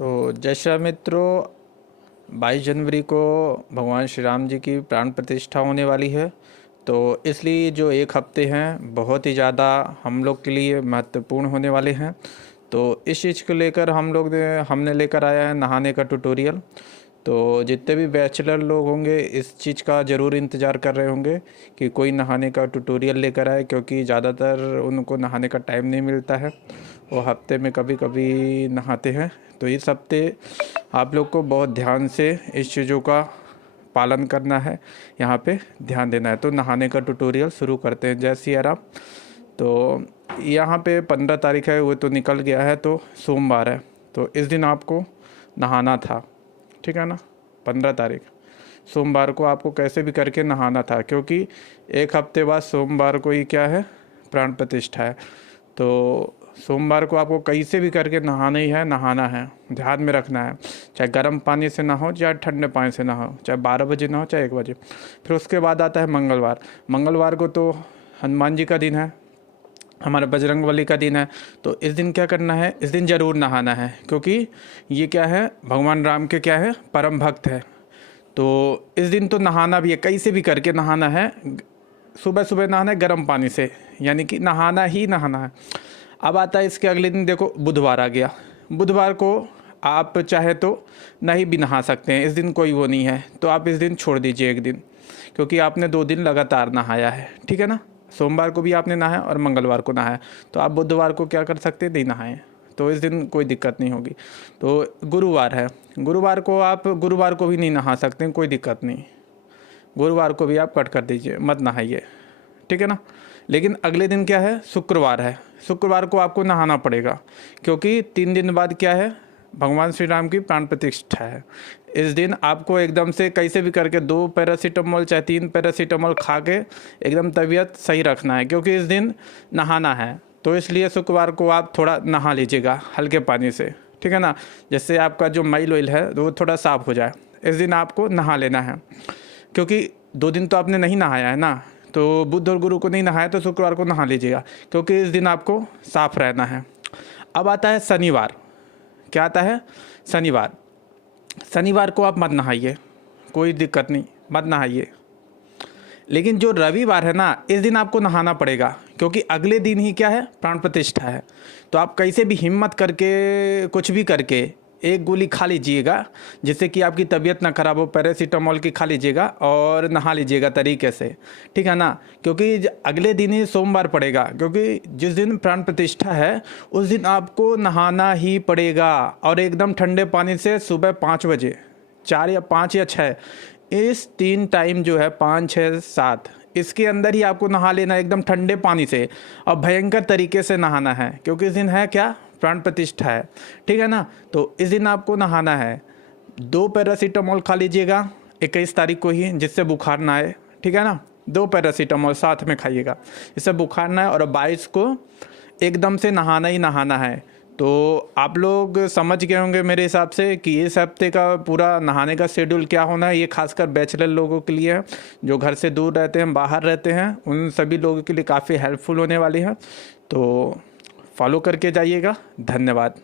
तो जय श्री राम मित्रों, 22 जनवरी को भगवान श्री राम जी की प्राण प्रतिष्ठा होने वाली है। तो इसलिए जो एक हफ्ते हैं बहुत ही ज़्यादा हम लोग के लिए महत्वपूर्ण होने वाले हैं। तो इस चीज़ को लेकर हमने लेकर आया है नहाने का ट्यूटोरियल। तो जितने भी बैचलर लोग होंगे इस चीज़ का ज़रूर इंतज़ार कर रहे होंगे कि कोई नहाने का ट्यूटोरियल लेकर आए, क्योंकि ज़्यादातर उनको नहाने का टाइम नहीं मिलता है। वो हफ्ते में कभी कभी नहाते हैं। तो इस हफ्ते आप लोग को बहुत ध्यान से इस चीज़ों का पालन करना है, यहाँ पे ध्यान देना है। तो नहाने का ट्यूटोरियल शुरू करते हैं। जय सिया राम। तो यहाँ पे 15 तारीख है, वो तो निकल गया है, तो सोमवार है। तो इस दिन आपको नहाना था, ठीक है ना। 15 तारीख सोमवार को आपको कैसे भी करके नहाना था, क्योंकि एक हफ्ते बाद सोमवार को ही क्या है, प्राण प्रतिष्ठा है। तो सोमवार को आपको कैसे भी करके नहाना ही है, नहाना है, ध्यान में रखना है। चाहे गर्म पानी से नहाओ, चाहे ठंडे पानी से नहाओ, चाहे 12 बजे नहाओ, चाहे 1 बजे। फिर उसके बाद आता है मंगलवार। मंगलवार को तो हनुमान जी का दिन है, हमारे बजरंगबली का दिन है। तो इस दिन क्या करना है, इस दिन ज़रूर नहाना है, क्योंकि ये क्या है, भगवान राम के क्या है, परम भक्त है। तो इस दिन तो नहाना भी है, कैसे भी करके नहाना है। सुबह सुबह नहाना है गर्म पानी से, यानी कि नहाना ही नहाना है। अब आता है इसके अगले दिन, देखो बुधवार आ गया। बुधवार को आप चाहे तो नहीं भी नहा सकते हैं, इस दिन कोई वो नहीं है। तो आप इस दिन छोड़ दीजिए एक दिन, क्योंकि आपने 2 दिन लगातार नहाया है, ठीक है ना। सोमवार को भी आपने नहाया और मंगलवार को नहाया, तो आप बुधवार को क्या कर सकते हैं, नहीं नहाएं। तो इस दिन कोई दिक्कत नहीं होगी। तो गुरुवार है, गुरुवार को आप गुरुवार को भी नहीं नहा सकते हैं, कोई दिक्कत नहीं। गुरुवार को भी आप कट कर दीजिए, मत नहाइए, ठीक है ना। लेकिन अगले दिन क्या है, शुक्रवार है। शुक्रवार को आपको नहाना पड़ेगा, क्योंकि 3 दिन बाद क्या है, भगवान श्री राम की प्राण प्रतिष्ठा है। इस दिन आपको एकदम से कैसे भी करके 2 पैरासीटामोल चाहे 3 पैरासीटामोल खा के एकदम तबीयत सही रखना है, क्योंकि इस दिन नहाना है। तो इसलिए शुक्रवार को आप थोड़ा नहा लीजिएगा हल्के पानी से, ठीक है ना। जिससे आपका जो मैल वैल है वो थोड़ा साफ़ हो जाए। इस दिन आपको नहा लेना है, क्योंकि 2 दिन तो आपने नहीं नहाया है ना। तो बुध और गुरु को नहीं नहाया, तो शुक्रवार को नहा लीजिएगा, क्योंकि इस दिन आपको साफ रहना है। अब आता है शनिवार। क्या आता है, शनिवार। शनिवार को आप मत नहाइए, कोई दिक्कत नहीं, मत नहाइए। लेकिन जो रविवार है ना, इस दिन आपको नहाना पड़ेगा, क्योंकि अगले दिन ही क्या है, प्राण प्रतिष्ठा है। तो आप कैसे भी हिम्मत करके कुछ भी करके एक गोली खा लीजिएगा, जिससे कि आपकी तबीयत ना खराब हो। पैरासीटामोल की खा लीजिएगा और नहा लीजिएगा तरीके से, ठीक है ना। क्योंकि अगले दिन ही सोमवार पड़ेगा, क्योंकि जिस दिन प्राण प्रतिष्ठा है उस दिन आपको नहाना ही पड़ेगा, और एकदम ठंडे पानी से सुबह 5 बजे, 4 या 5 या 6, इस 3 टाइम जो है 5, 6, 7, इसके अंदर ही आपको नहा लेना है, एकदम ठंडे पानी से। और भयंकर तरीके से नहाना है, क्योंकि इस दिन है क्या, प्राण प्रतिष्ठा है, ठीक है ना। तो इस दिन आपको नहाना है। 2 पैरासीटामोल खा लीजिएगा 21 तारीख को ही, जिससे बुखार ना आए, ठीक है ना। 2 पैरासीटामोल साथ में खाइएगा, इससे बुखार ना आए। और 22 को एकदम से नहाना ही नहाना है। तो आप लोग समझ गए होंगे मेरे हिसाब से कि इस हफ्ते का पूरा नहाने का शेड्यूल क्या होना है। ये खासकर बैचलर लोगों के लिए है, जो घर से दूर रहते हैं, बाहर रहते हैं, उन सभी लोगों के लिए काफ़ी हेल्पफुल होने वाली है। तो फॉलो करके जाइएगा। धन्यवाद।